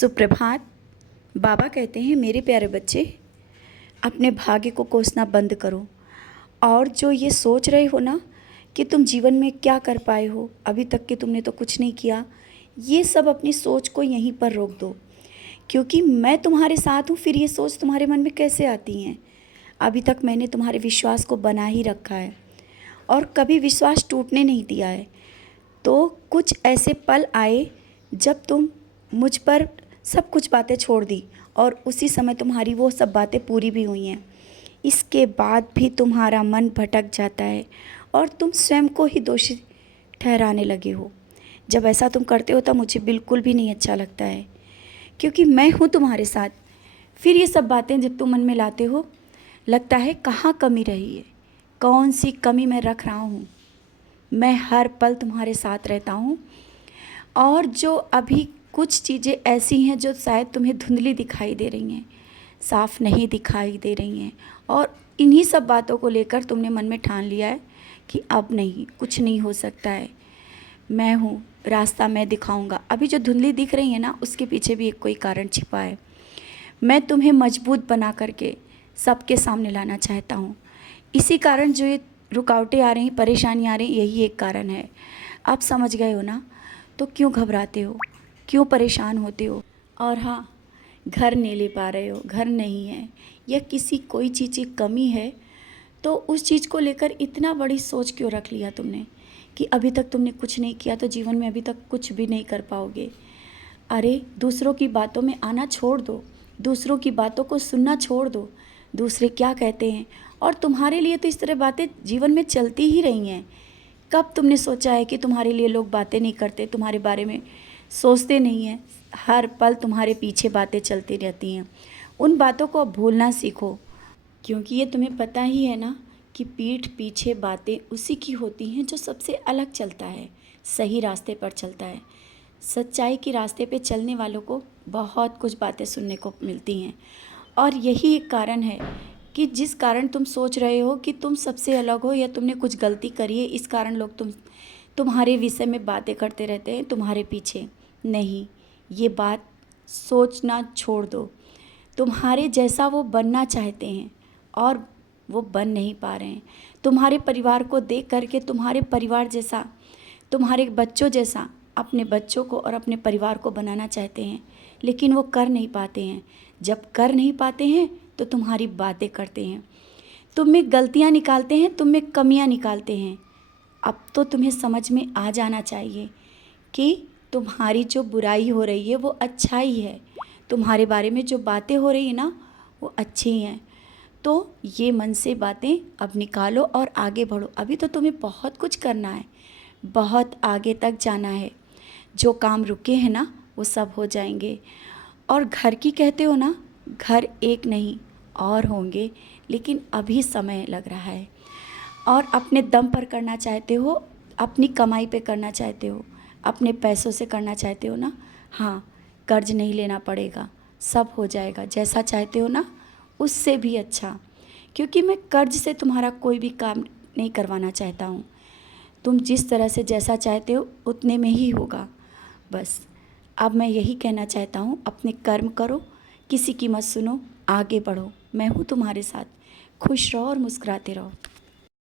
सुप्रभात। बाबा कहते हैं मेरे प्यारे बच्चे, अपने भाग्य को कोसना बंद करो और जो ये सोच रहे हो ना कि तुम जीवन में क्या कर पाए हो, अभी तक कि तुमने तो कुछ नहीं किया, ये सब अपनी सोच को यहीं पर रोक दो, क्योंकि मैं तुम्हारे साथ हूँ। फिर ये सोच तुम्हारे मन में कैसे आती हैं? अभी तक मैंने तुम्हारे विश्वास को बना ही रखा है और कभी विश्वास टूटने नहीं दिया है। तो कुछ ऐसे पल आए जब तुम मुझ पर सब कुछ बातें छोड़ दी और उसी समय तुम्हारी वो सब बातें पूरी भी हुई हैं। इसके बाद भी तुम्हारा मन भटक जाता है और तुम स्वयं को ही दोषी ठहराने लगे हो। जब ऐसा तुम करते हो तब मुझे बिल्कुल भी नहीं अच्छा लगता है, क्योंकि मैं हूँ तुम्हारे साथ। फिर ये सब बातें जब तुम मन में लाते हो, लगता है कहाँ कमी रही है, कौन सी कमी मैं रख रहा हूँ। मैं हर पल तुम्हारे साथ रहता हूँ और जो अभी कुछ चीज़ें ऐसी हैं जो शायद तुम्हें धुंधली दिखाई दे रही हैं, साफ नहीं दिखाई दे रही हैं, और इन्हीं सब बातों को लेकर तुमने मन में ठान लिया है कि अब नहीं, कुछ नहीं हो सकता है। मैं हूँ, रास्ता मैं दिखाऊंगा। अभी जो धुंधली दिख रही है ना, उसके पीछे भी एक कोई कारण छिपा है। मैं तुम्हें मजबूत बना करके सबके सामने लाना चाहता हूँ। इसी कारण जो ये रुकावटें आ रही, परेशानियाँ आ रही, यही एक कारण है। आप समझ गए हो ना? तो क्यों घबराते हो, क्यों परेशान होते हो? और हाँ, घर नहीं ले पा रहे हो, घर नहीं है या किसी कोई चीज़ की कमी है, तो उस चीज़ को लेकर इतना बड़ी सोच क्यों रख लिया तुमने कि अभी तक तुमने कुछ नहीं किया तो जीवन में अभी तक कुछ भी नहीं कर पाओगे। अरे दूसरों की बातों में आना छोड़ दो, दूसरों की बातों को सुनना छोड़ दो। दूसरे क्या कहते हैं, और तुम्हारे लिए तो इस तरह बातें जीवन में चलती ही रही हैं। कब तुमने सोचा है कि तुम्हारे लिए लोग बातें नहीं करते, तुम्हारे बारे में सोचते नहीं हैं? हर पल तुम्हारे पीछे बातें चलती रहती हैं। उन बातों को अब भूलना सीखो, क्योंकि ये तुम्हें पता ही है ना कि पीठ पीछे बातें उसी की होती हैं जो सबसे अलग चलता है, सही रास्ते पर चलता है। सच्चाई के रास्ते पे चलने वालों को बहुत कुछ बातें सुनने को मिलती हैं, और यही एक कारण है कि जिस कारण तुम सोच रहे हो कि तुम सबसे अलग हो या तुमने कुछ गलती करी है, इस कारण लोग तुम्हारे विषय में बातें करते रहते हैं तुम्हारे पीछे। नहीं, ये बात सोचना छोड़ दो। तुम्हारे जैसा वो बनना चाहते हैं और वो बन नहीं पा रहे हैं। तुम्हारे परिवार को देख करके तुम्हारे परिवार जैसा, तुम्हारे बच्चों जैसा अपने बच्चों को और अपने परिवार को बनाना चाहते हैं, लेकिन वो कर नहीं पाते हैं। जब कर नहीं पाते हैं तो तुम्हारी बातें करते हैं, तुम में गलतियाँ निकालते हैं, तुम में कमियाँ निकालते हैं। अब तो तुम्हें समझ में आ जाना चाहिए कि तुम्हारी जो बुराई हो रही है वो अच्छाई है, तुम्हारे बारे में जो बातें हो रही है ना वो अच्छी हैं। तो ये मन से बातें अब निकालो और आगे बढ़ो। अभी तो तुम्हें बहुत कुछ करना है, बहुत आगे तक जाना है। जो काम रुके हैं ना वो सब हो जाएंगे। और घर की कहते हो ना, घर एक नहीं और होंगे, लेकिन अभी समय लग रहा है। और अपने दम पर करना चाहते हो, अपनी कमाई पे करना चाहते हो, अपने पैसों से करना चाहते हो ना, हाँ, कर्ज नहीं लेना पड़ेगा, सब हो जाएगा जैसा चाहते हो ना, उससे भी अच्छा। क्योंकि मैं कर्ज से तुम्हारा कोई भी काम नहीं करवाना चाहता हूँ। तुम जिस तरह से जैसा चाहते हो उतने में ही होगा। बस अब मैं यही कहना चाहता हूँ, अपने कर्म करो, किसी की मत सुनो, आगे बढ़ो। मैं हूँ तुम्हारे साथ। खुश रहो और मुस्कुराते रहो।